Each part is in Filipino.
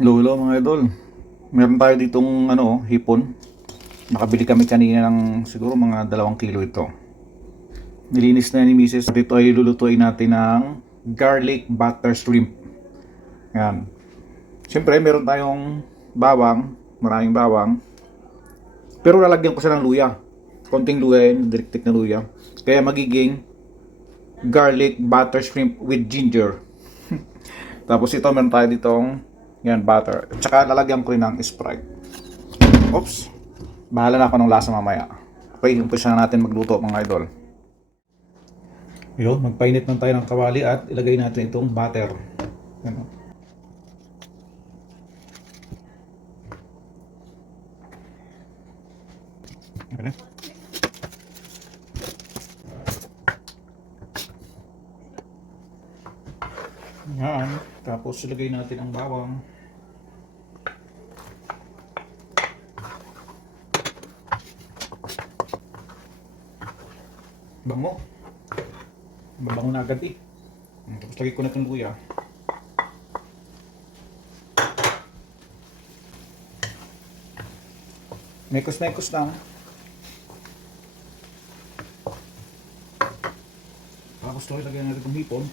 Lolo mga idol, meron tayo ditong hipon. Nakabili kami kanina ng siguro mga 2 kilo ito. Nilinis na ni Mrs. Dito ay lulutuin natin ng garlic butter shrimp. Yan. Siyempre meron tayong bawang, maraming bawang. Pero lalagyan ko siya ng luya. Konting luya yun, direktik na luya. Kaya magiging garlic butter shrimp with ginger. Tapos ito meron tayo ditong yan, butter. At saka lalagyan ko rin ng Sprite. Oops. Bahala na ako ng lasa mamaya. Okay, umpisa na natin magluto mga idol. Yun, magpainit lang tayo ng kawali at ilagay natin itong butter. Yan. Okay. Yan. Tapos ilagay natin ang bawang. Bango. Babango na agad eh. Tapos lagay ko na itong luya. Mekos-mekos lang. Tapos ito ilagay natin itong hipon.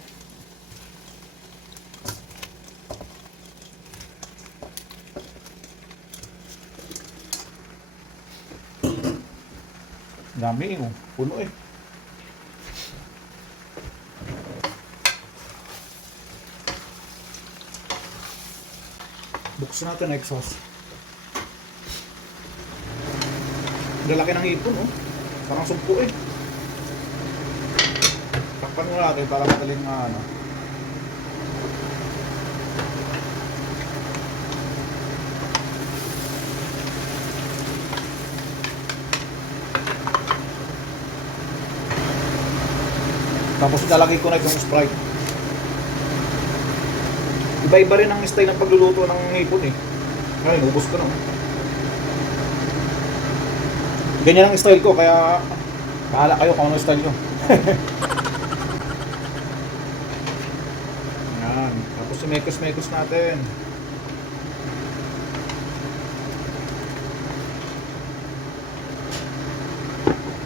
Dami oh, puno eh. Buksan natin ang exhaust. Lalaki ng ipon oh. Parang sumpo eh. Takpan mo natin para madaling Tapos ilalagay ko na itong Sprite. Iba-iba rin ang style ng pagluluto ng hipon eh. Ay, ubos ko na. Ganyan ang style ko, kaya bahala kayo kung ano style nyo. Yan. Tapos mekos-mekos natin.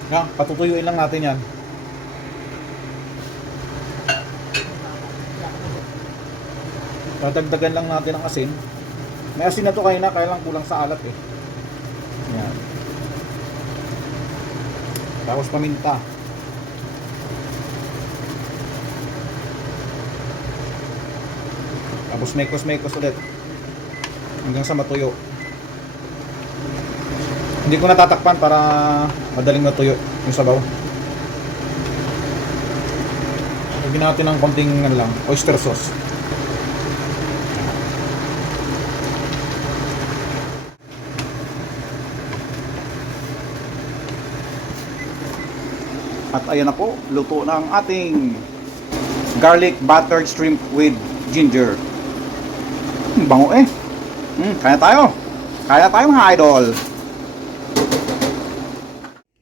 Yan, patutuyuin lang natin yan. Dadagdagan lang natin ang asin. May asin na to kanina, kaya lang kulang sa alat eh. Yan. Tapos paminta. Tapos mekos-mekos ulit. Hanggang sa matuyo. Hindi ko natatakpan para madaling matuyo yung sabaw. Lagyan natin ng konting oyster sauce. At ayan na po, luto na ang ating garlic buttered shrimp with ginger. Bango eh. Kaya tayo. Kaya tayo mga idol.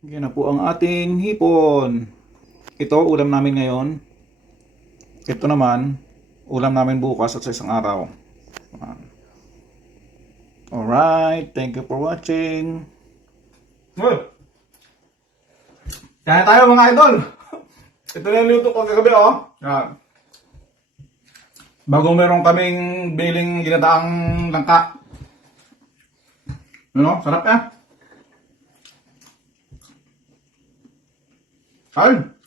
Yan na po ang ating hipon. Ito, ulam namin ngayon. Ito naman, ulam namin bukas at sa isang araw. Alright, thank you for watching. Kaya tayo mga idol. Ito na yung luto ko kagabi oh. Yan. Bago meron kaming biling ginataang langka. Ano? Sarap eh. Ayun.